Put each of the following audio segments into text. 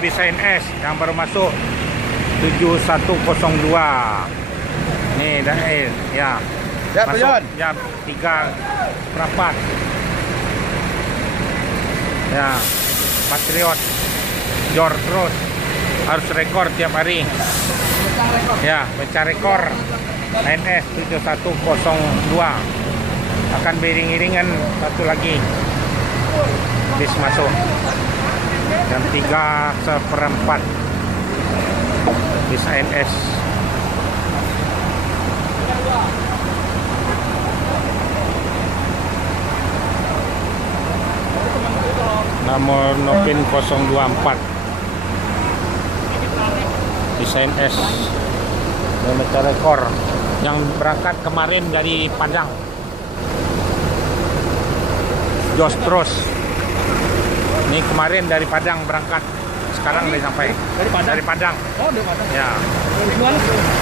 bis ANS yang baru masuk 7102. Nih ya. Masuk jam 3:04. Ya, Patriot jor terus, harus rekor tiap hari. Ya, pecah rekor ANS 7102. Akan beriring-iringan satu lagi bis masuk jam 3:04 bis ANS. Nomor Nopin 024 bis ANS memecah rekor yang berangkat kemarin dari Padang. Jos terus. Ini kemarin dari Padang berangkat, sekarang udah sampai. Dari Padang. Oh, dari Padang. Ya.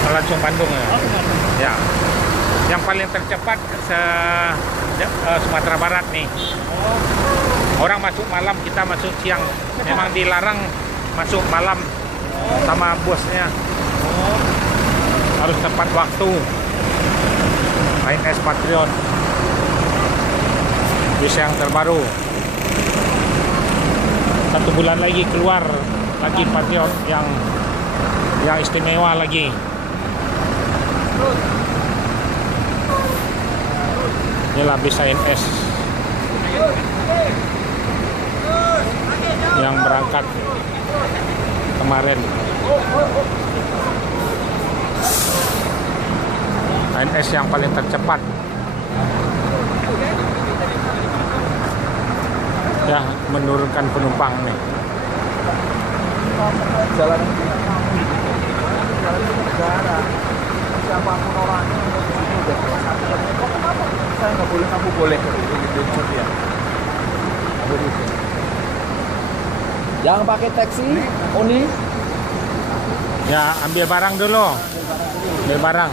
Langsung Bandung ya. Ya. Yang paling tercepat Sumatera Barat nih. Orang masuk malam, kita masuk siang. Memang dilarang masuk malam sama bosnya. Harus tepat waktu. ANS Patriot. Bis yang terbaru. 1 bulan lagi keluar lagi Patriot yang istimewa lagi. Inilah bis ANS yang berangkat kemarin. ANS yang paling tercepat. Ya, menurunkan penumpang nih. Jalan negara, siapapun orangnya udah kenapa saya nggak boleh, kamu boleh gitu ya. Jangan pakai taksi, Oni. Ya, ambil barang dulu. Ambil barang.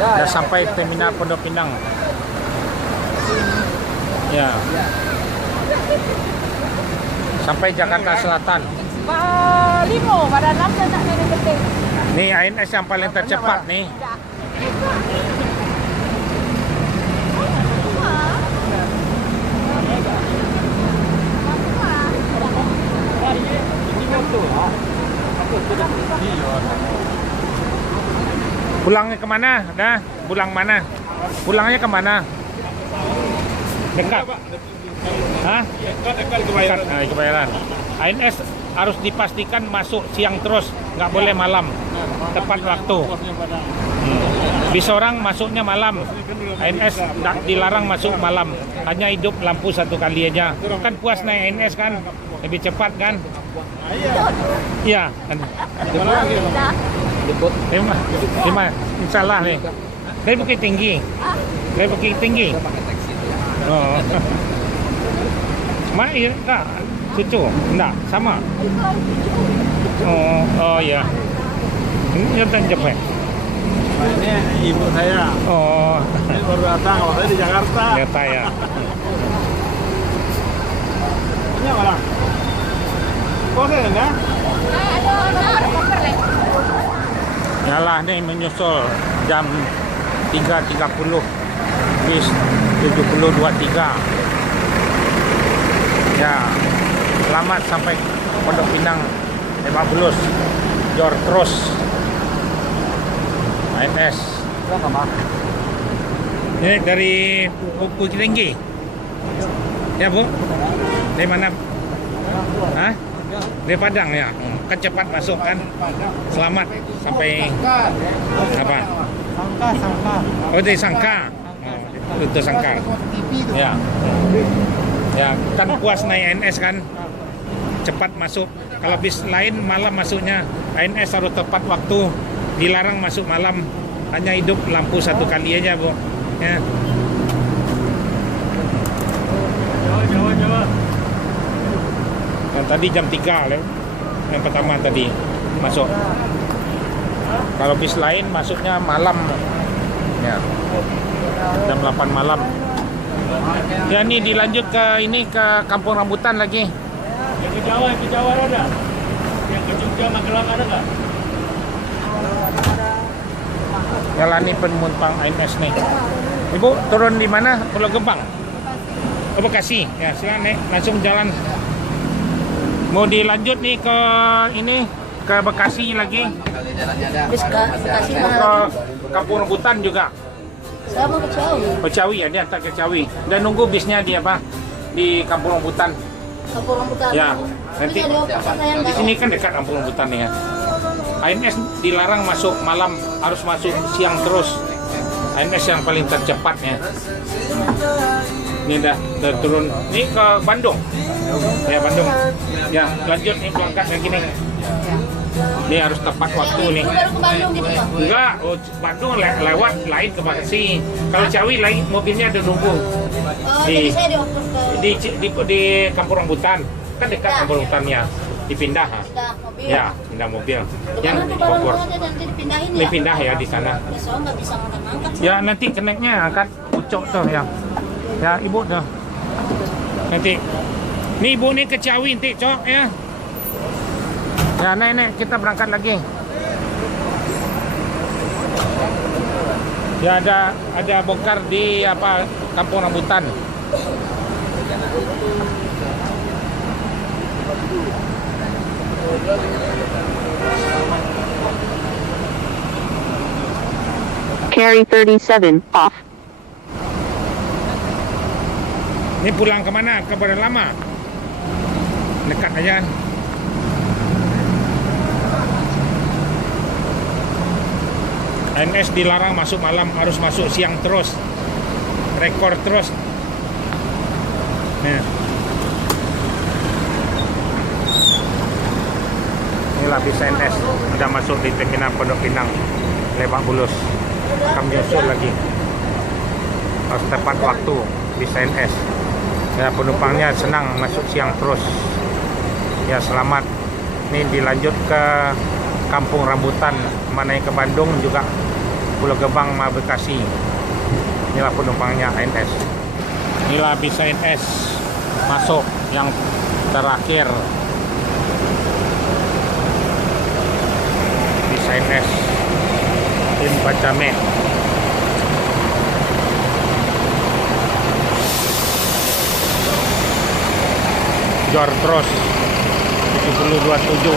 Ya, sampai terminal Pondok Pinang. Ya. Sampai Jakarta Selatan. Limo, pada 6 saya nak naik penting. Nih ANS yang paling tercepat nih. Pulangnya kemana? Dah, pulang mana? Pulangnya kemana? Dekat. Hah? Dekat Kebayoran. ANS harus dipastikan masuk siang terus, nggak boleh malam. Tepat waktu. Bis orang masuknya malam. ANS dilarang masuk malam. Hanya hidup lampu 1 kali aja. Kan puas naik ANS kan? Lebih cepat kan? Iya. Lima. Insyaallah nih. Dari Bukit Tinggi. Dari Bukit Tinggi. Oh. Mak, iya kak, cucu, enggak, sama. Oh ya. Ini yang Jepang. Ini ibu saya. Oh. Ini baru datang, kalau saya di Jakarta. Jakarta ya. Ini apa? Kok saya enggak? Yalah nih menyusul jam 3.30 bis 7023. Ya, selamat sampai Pondok Pinang, Lebak Bulus, jor terus ANS. Ini dari Bukit Tinggi. Ya Bu, dari mana? Hah? Dari Padang ya. Kan cepat masuk kan. Selamat sampai apa? Sangka. Oh, dari Sangka. Oh, itu Sangka. Ya. Ya, kan puas naik ANS kan. Cepat masuk. Kalau bis lain malam masuknya. ANS harus tepat waktu. Dilarang masuk malam. Hanya hidup lampu 1 kali aja, Bu. Ya. Jawa. Dan tadi jam 3 yang pertama tadi masuk. Kalau bis lain masuknya malam. Ya. Jam 8 malam. Ya, ini dilanjut ke Kampung Rambutan lagi. Yang ke Jawa ada? Yang ke Jogja, Magelang ada nggak? Jalani penumpang ANS nih. Ibu turun di mana? Pulau Gebang. Ke Bekasi. Ya, silakan nih, langsung jalan. Mau dilanjut nih ke ini ke Bekasi lagi. Terus ke Bekasi mana Ke lagi? Kampung Rambutan juga. Saya mau ke Ciawi. Ciawi ya, dia antar ke Ciawi. Dan nunggu bisnya di apa? Di Kampung Rambutan. Kampung Rambutan. Ya, Tapi nanti jadi apa saya di nggak? sini kan dekat Kampung Rambutan ya. ANS dilarang masuk malam, harus masuk siang terus. ANS yang paling tercepat ya. Ini udah turun. Ini ke Bandung. Ya, Bandung. Ya, lanjut nih berangkat lagi nih. Ini harus tepat waktu nih. Lu baru ke Bandung gitu Pak? Enggak, Bandung lewat lain ke Bekasi. Kalau Ciawi lain mobilnya ada nunggu Oh, Di- jadi saya dioper ke di Kampung Rambutan. Kan dekat Kampung Rambutannya. Dipindah. pindah mobil. Ya, pindah mobil. Yang Yang itu di barang Bogor. aja nanti dipindahin ya? Dipindah ya di sana. Ya, soalnya nggak bisa ngangkat-ngangkat. Ya nanti keneknya akan ucok tuh ya. Ya ibu tuh. Nanti. Nih ibu nih ke Ciawi nanti cok ya. Ya nek kita berangkat lagi. Ya ada bongkar di apa Kampung Rambutan. Carry 37 off. Ini pulang kemana? Ke Badan Lama? Dekat aja. ANS dilarang masuk malam, harus masuk siang terus. Rekor terus. Nih. Inilah bis ANS udah masuk di terminal Pondok Pinang, Lebak Bulus. Akan menyusul lagi. Harus tepat waktu bis ANS. Ya, penumpangnya senang masuk siang terus. Ya, selamat. Ini dilanjut ke Kampung Rambutan, mana yang ke Bandung juga Pulau Gebang, Bekasi. Inilah penumpangnya ANS. Inilah bis ANS masuk yang terakhir. Bis ANS Tim Bacame. Jor terus 7027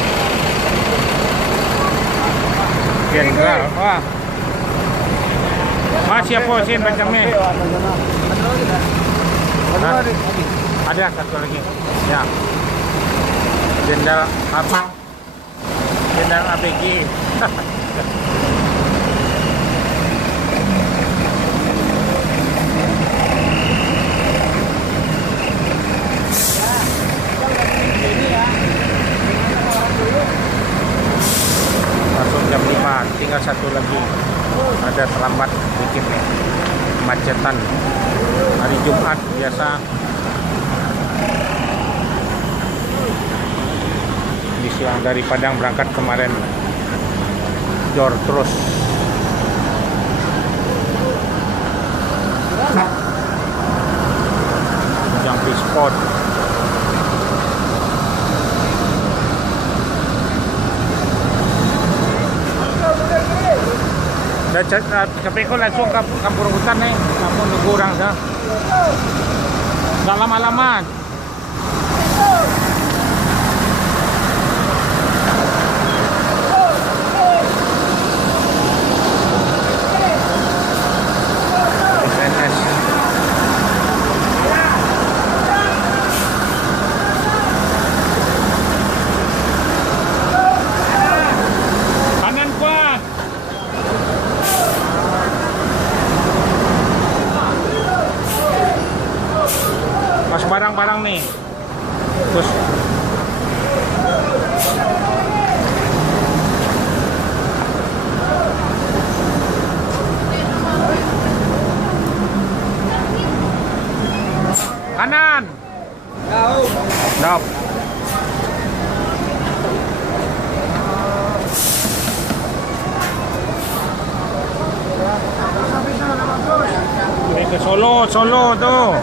Jenderal. Wah. Siapa sih Bacame? Hah? Ada satu lagi. Ya. Jenderal apa? Jenderal ABG. Masuk jam 5, tinggal satu lagi. Ada terlambat dikit nih. Kemacetan. Hari Jumat biasa. Di siang dari Padang berangkat kemarin. Jor terus. Jampi spot. Sampai kau langsung ke Kampung Rambutan nih, kampung nunggu orang dah. Nggak lama-lama. SNS. Kanan kuat. Pas barang-barang nih. Terus kanan. Dap. Ini ke Solo tuh.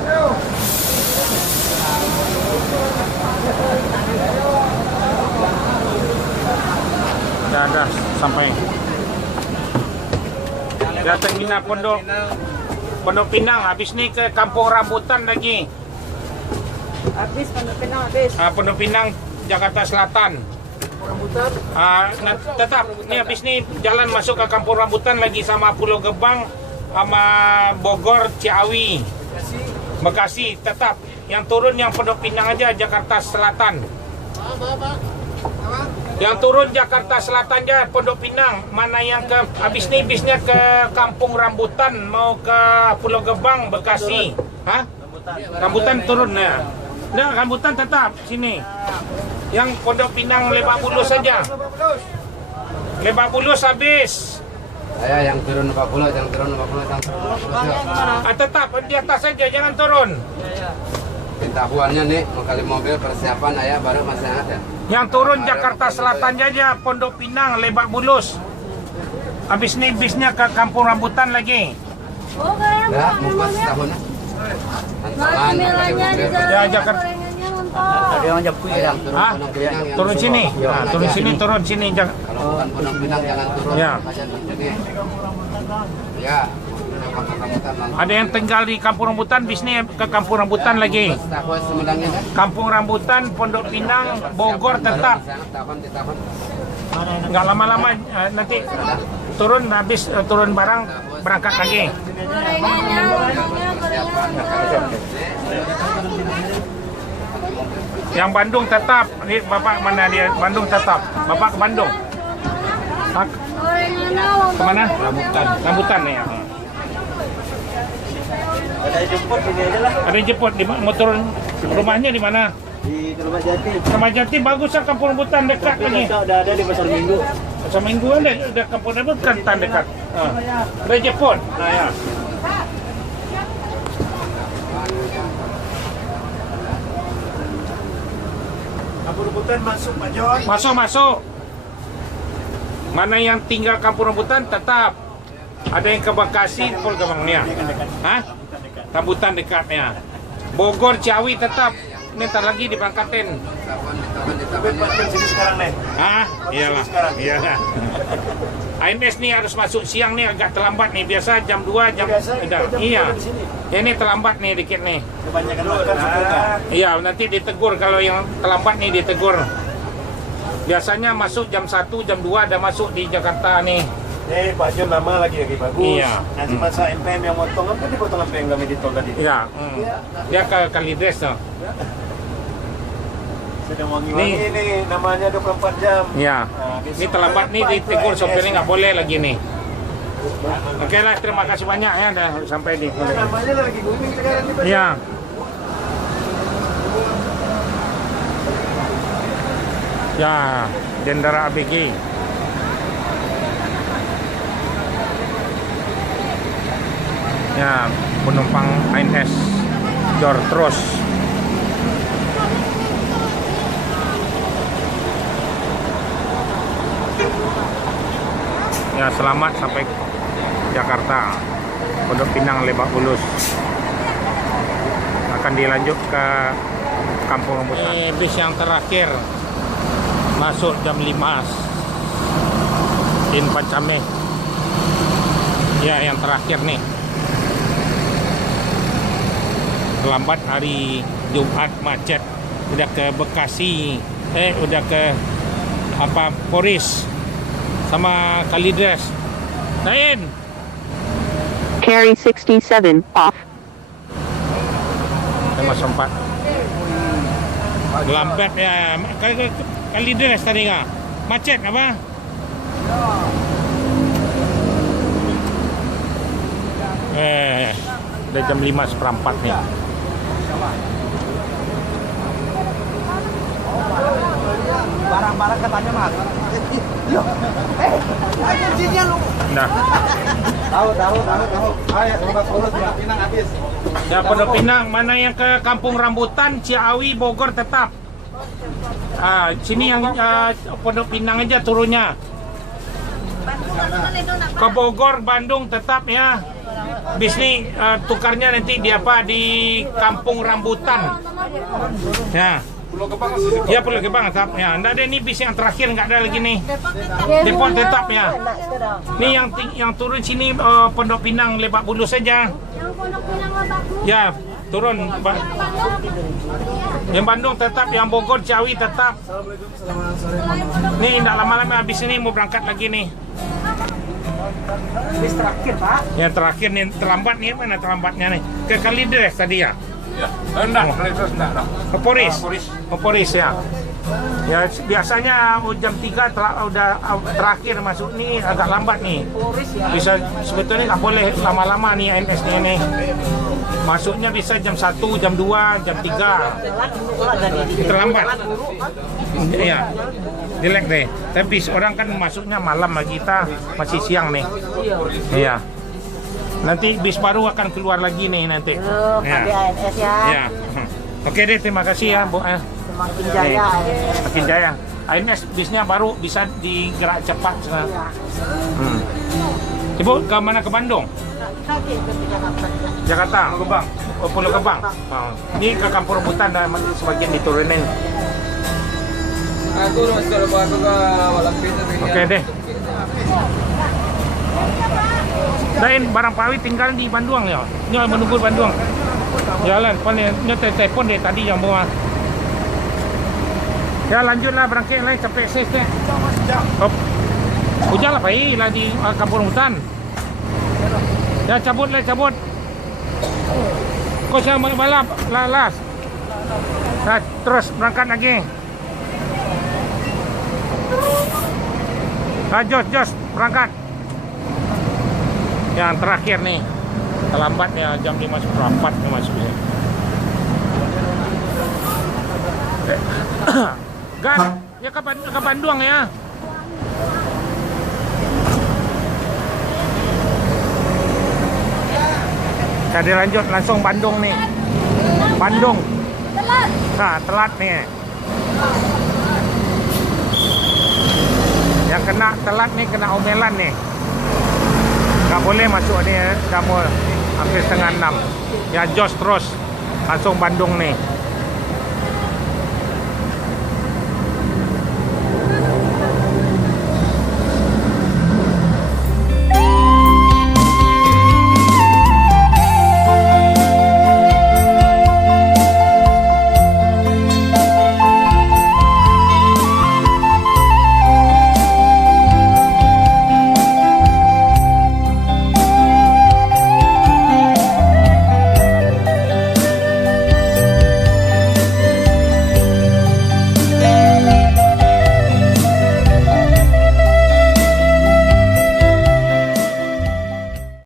Ya dah sampai. Ya terminal Pondok Pinang. Habis ni ke Kampung Rambutan lagi. Habis Pondok Pinang habis. Pondok Pinang, Jakarta Selatan. Tetap ni habis ni jalan masuk ke Kampung Rambutan lagi sama Pulau Gebang, sama Bogor, Ciawi, Bekasi. Tetap yang turun yang Pondok Pinang aja Jakarta Selatan. Yang turun Jakarta Selatan aja Pondok Pinang. Mana yang ke habis ni bisnya ke Kampung Rambutan mau ke Pulau Gebang, Bekasi. Hah? Rambutan turun ya. Nah, Rambutan tetap sini. Yang Pondok Pinang Lebak Bulus saja. Lebak Bulus habis. Saya yang turun 40, yang turun 50, yang turun 50. Tetap di atas saja, jangan turun. Pentahuannya nih, mau kali mobil persiapan ayah baru masih ada. Yang turun Jakarta Selatan saja, Pondok Pinang, Lebak Bulus. Habis ini bisnya ke Kampung Rambutan lagi. Ya, mungkin setahun. Antalan, pakai mobil. Ya, Jakarta. Ada yang jam yang turun Hah? Pondok Pinang, yang Turun sini. Nah, turun sini, turun sini. Kalau bukan Pondok Pinang jangan turun. Ya. Kasihan ini. Ya, Kampung Rambutan nanti. Ada yang tinggal di Kampung Rambutan, bisnya ke Kampung Rambutan lagi. Setahun semedangnya kan? Kampung Rambutan, Pondok Pinang, Bogor tetap. Tahun. Nggak lama-lama nanti turun habis turun barang berangkat lagi. Yang Bandung tetap. Ini Bapak mana dia? Bandung tetap. Bapak ke Bandung. Hah? Kemana? Rambutan. Rambutan ya. Ada jemput sini aja lah. Ada yang jemput di mau turun rumahnya di mana? Di Rumah Jati. Rumah Jati bagus lah Kampung Rambutan dekat lagi. Udah ada di Pasar Minggu. Pasar Minggu ada Kampung Rambutan dekat. Ada jemput. Nah ya. Kampung Rambutan masuk Pak John. Masuk. Mana yang tinggal Kampung Rambutan tetap. Ada yang ke Bekasi, Pulau Gebangnya. Hah? Rambutan dekatnya. Bogor, Ciawi tetap. Ini ntar lagi diberangkatin. Tapi Pak John sini sekarang nih. Hah? Iyalah. Iyalah. ANS nih harus masuk siang nih, agak terlambat nih. Biasa jam 2 jam. Iya. Ini terlambat nih dikit nih. Kebanyakan makan supirnya. Iya, nanti ditegur kalau yang terlambat nih ditegur. Biasanya masuk jam 1, jam 2 ada masuk di Jakarta nih. Pak John lama lagi bagus. Iya. Nanti masa MPM yang motong kan dipotong MPM kami di tol tadi. Iya. Dia ke Kalides tuh. Sedang wangi-wangi nih, namanya 24 jam. Iya. Nah, Ini terlambat nih ditegur sopirnya nggak boleh lagi nih. Oke lah, terima kasih banyak ya udah sampai di. Namanya lagi booming sekarang nih Pak. Iya. Ya, Jendera ABG. Ya, penumpang ANS Dor terus. Ya, selamat sampai Jakarta. Pondok Pinang, Lebak Bulus. Akan dilanjut ke Kampung Rambutan. Ini bis yang terakhir masuk jam 5 in Pancame. Ya, yang terakhir nih. Lambat hari Jumat macet. Udah ke Bekasi, udah ke Poris sama Kalides. Nain. Carry 67 off. Tengah sempat. Lambat ya. Kalides tadi nggak? Macet apa? Udah jam 5:04 nih. Barang-barang katanya mas. Kuncinya lu. Nah, Tahu. Ayo, Lebak Bulus, Pondok Pinang habis. ya Pondok Pinang, mana yang ke Kampung Rambutan, Ciawi, Bogor tetap. Sini yang Pondok Pinang aja turunnya. Ke Bogor, Bandung tetap ya. Bis ini tukarnya nanti di Kampung Rambutan. Ya. Pulau Gebang masih Ya Pulau Gebang tetap. Ya, enggak ada ini bis yang terakhir enggak ada lagi nih. Depot tetap ya. Nih yang turun sini Pondok Pinang Lebak Bulus saja. Yang Pondok Pinang Lebak Bulus. Ya, turun. Yang Bandung tetap, yang Bogor Ciawi tetap. Nih enggak lama-lama habis ini mau berangkat lagi nih. Bis terakhir, Pak. Yang terakhir nih terlambat nih, mana terlambatnya nih? Ke Kalideres tadi ya. Ya, enggak, terus enggak. Poris ya. Ya biasanya jam 3 udah terakhir masuk nih, agak lambat nih. Bisa sebetulnya nggak boleh lama-lama nih ANS nih. Masuknya bisa jam 1, jam 2, jam 3. Terlambat. Iya. Jelek deh. Tapi orang kan masuknya malam, kita masih siang nih. Iya. Nanti bis baru akan keluar lagi nih nanti. Ada ANS ya. Ya. Oke deh, terima kasih ya, Bu. Semakin jaya ANS. Makin jaya. ANS bisnya baru bisa digerak cepat sekarang. Ibu ke mana, ke Bandung? Kaki ke Jakarta. Jakarta, Gebang. Oh, Pulau Gebang. Oh. Ini ke Kampung Rambutan dan sebagian diturunin. Aku masuk aku ke Walampir. Oke deh. Dan barang pawit tinggal di Bandung ya. Ini menunggu Bandung. Jalan, nyetel telepon deh tadi yang bawa. Ya lanjutlah berangkat lah sampai sesnya. Hujan lah Pak, lah di Kampung Rambutan. Ya cabut. Kau saya balap lalas. Nah, terus berangkat lagi. Nah, Jos berangkat. Yang terakhir nih, terlambat ya jam 5:04 nih masuknya. Gan, ya ke Bandung ya. Jadi lanjut langsung Bandung nih. Bandung. Nah, telat nih. Yang kena telat nih, kena omelan nih. Nggak boleh masuk nih, kamu hampir setengah 6. Ya jos terus langsung Bandung nih.